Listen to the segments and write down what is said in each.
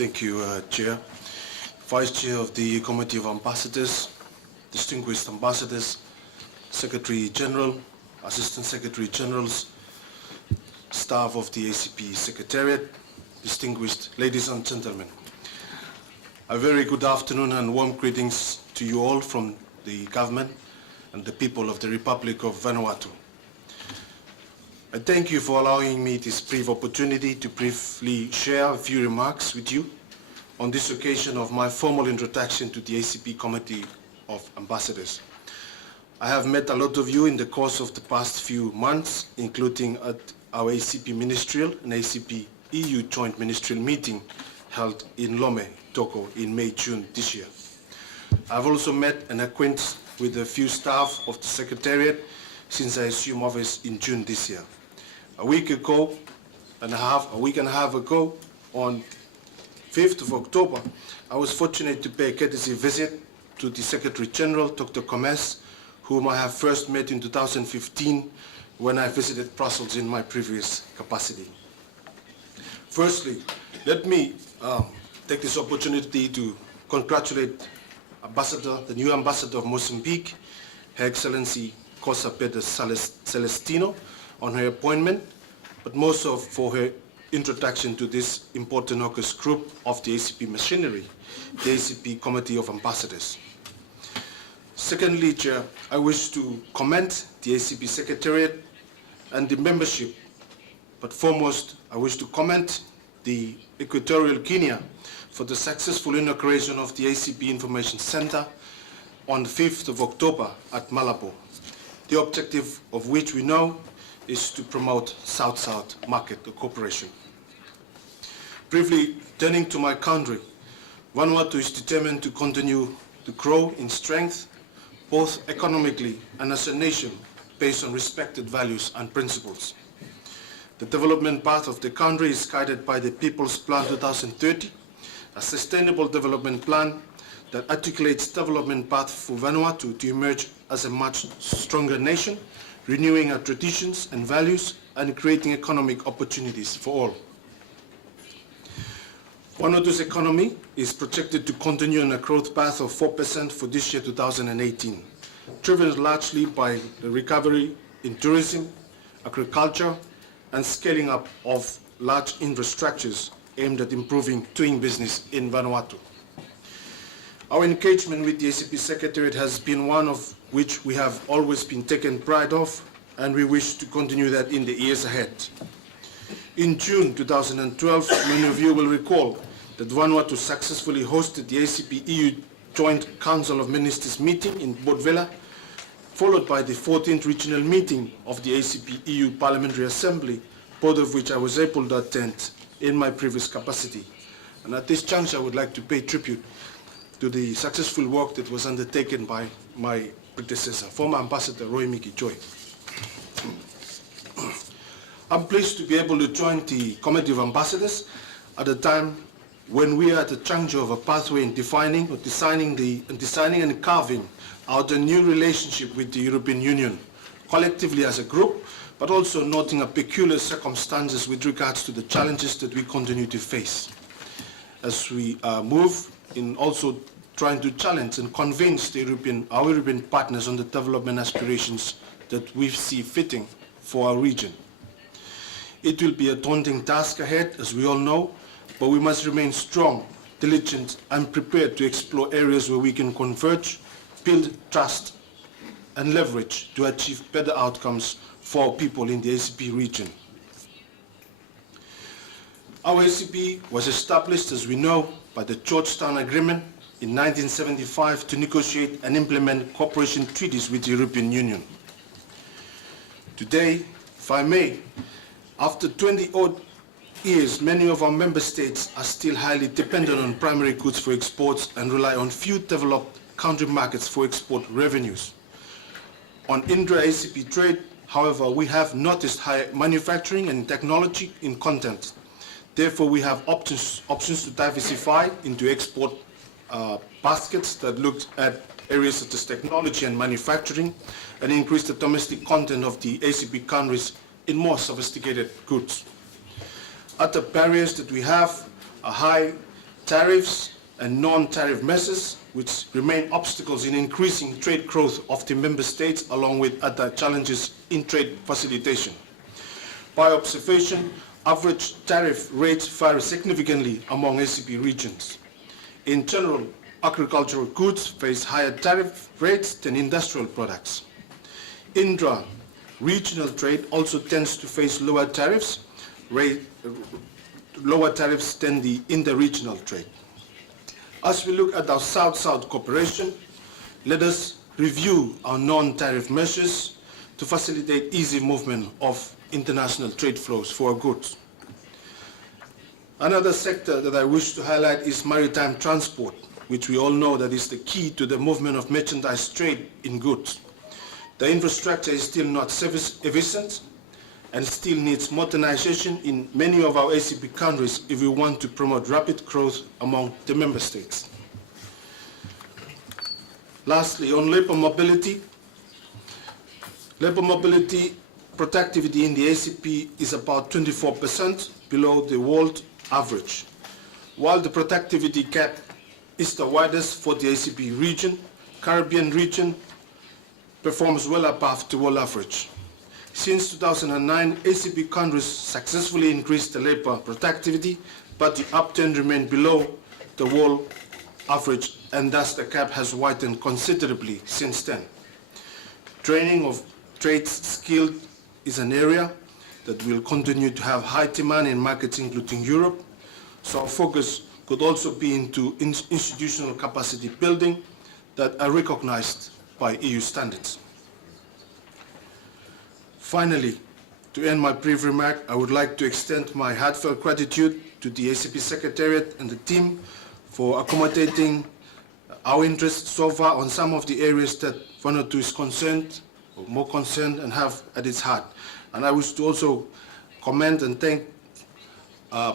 Thank you, Chair. Vice Chair of the Committee of Ambassadors, distinguished ambassadors, Secretary General, Assistant Secretary Generals, staff of the ACP Secretariat, distinguished ladies and gentlemen. A very good afternoon and warm greetings to you all from the government and the people of the Republic of Vanuatu. I thank you for allowing me this brief opportunity to briefly share a few remarks with you on this occasion of my formal introduction to the ACP Committee of Ambassadors. I have met a lot of you in the course of the past few months, including at our ACP Ministerial and ACP EU Joint Ministerial meeting held in Lome, Togo in May-June this year. I've also met and acquainted with a few staff of the Secretariat since I assumed office in June this year. A week and a half ago, on 5th of October, I was fortunate to pay a courtesy visit to the Secretary General, Dr. Comes, whom I have first met in 2015 when I visited Brussels in my previous capacity. Firstly, let me take this opportunity to congratulate the new ambassador of Mozambique, Her Excellency Cosa Pedro Celestino, on her appointment, but most of for her introduction to this important AUKUS group of the ACP machinery, the ACP Committee of Ambassadors. Secondly, Chair, I wish to commend the ACP Secretariat and the membership, but foremost, I wish to commend the Equatorial Guinea for the successful inauguration of the ACP Information Center on the 5th of October at Malabo, the objective of which we know is to promote South-South market cooperation. Briefly, turning to my country, Vanuatu is determined to continue to grow in strength, both economically and as a nation, based on respected values and principles. The development path of the country is guided by the People's Plan 2030, a sustainable development plan that articulates development path for Vanuatu to emerge as a much stronger nation, renewing our traditions and values and creating economic opportunities for all. Vanuatu's economy is projected to continue on a growth path of 4% for this year 2018, driven largely by the recovery in tourism, agriculture, and scaling up of large infrastructures aimed at improving doing business in Vanuatu. Our engagement with the ACP Secretariat has been one of which we have always been taken pride of, and we wish to continue that in the years ahead. In June 2012, many of you will recall that Vanuatu successfully hosted the ACP EU Joint Council of Ministers meeting in Port Vila, followed by the 14th regional meeting of the ACP EU Parliamentary Assembly, both of which I was able to attend in my previous capacity. And at this juncture, I would like to pay tribute to the successful work that was undertaken by my predecessor, former Ambassador Roy Miki Joy. I'm pleased to be able to join the Committee of Ambassadors at a time when we are at the juncture of a pathway in designing and carving out a new relationship with the European Union, collectively as a group, but also noting a peculiar circumstances with regards to the challenges that we continue to face as we move in also trying to challenge and convince our European partners on the development aspirations that we see fitting for our region. It will be a daunting task ahead, as we all know, but we must remain strong, diligent, and prepared to explore areas where we can converge, build trust, and leverage to achieve better outcomes for our people in the ACP region. Our ACP was established, as we know, by the Georgetown Agreement in 1975 to negotiate and implement cooperation treaties with the European Union. Today, if I may, after 20-odd years, many of our member states are still highly dependent on primary goods for exports and rely on few developed country markets for export revenues. On intra-ACP trade, however, we have noticed high manufacturing and technology in content. Therefore, we have options to diversify into export baskets that look at areas such as technology and manufacturing and increase the domestic content of the ACP countries in more sophisticated goods. Other barriers that we have are high tariffs and non-tariff measures, which remain obstacles in increasing trade growth of the member states, along with other challenges in trade facilitation. By observation, average tariff rates vary significantly among ACP regions. In general, agricultural goods face higher tariff rates than industrial products. Intra-regional trade also tends to face lower tariffs than the inter-regional trade. As we look at our South-South cooperation, let us review our non-tariff measures to facilitate easy movement of international trade flows for our goods. Another sector that I wish to highlight is maritime transport, which we all know that is the key to the movement of merchandise trade in goods. The infrastructure is still not service efficient and still needs modernization in many of our ACP countries if we want to promote rapid growth among the member states. Lastly, on labor mobility productivity in the ACP is about 24% below the world average. While the productivity gap is the widest for the ACP region, Caribbean region performs well above the world average. Since 2009, ACP countries successfully increased the labor productivity, but the upturn remained below the world average, and thus the gap has widened considerably since then. Training of trade skills is an area that will continue to have high demand in markets including Europe, so our focus could also be into institutional capacity building that are recognized by EU standards. Finally, to end my brief remark, I would like to extend my heartfelt gratitude to the ACP Secretariat and the team for accommodating our interests so far on some of the areas that Vanuatu is concerned, or more concerned, and have at its heart. And I wish to also commend and thank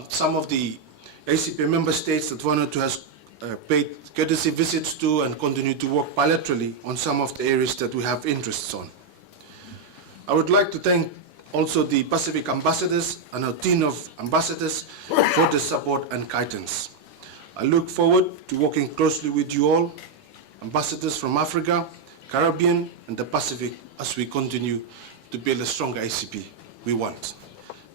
some of the ACP member states that Vanuatu has paid courtesy visits to and continue to work bilaterally on some of the areas that we have interests on. I would like to thank also the Pacific ambassadors and our team of ambassadors for the support and guidance. I look forward to working closely with you all, ambassadors from Africa, Caribbean, and the Pacific, as we continue to build a stronger ACP we want.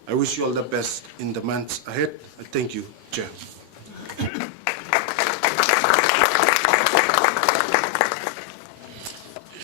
I wish you all the best in the months ahead, and thank you, Chair.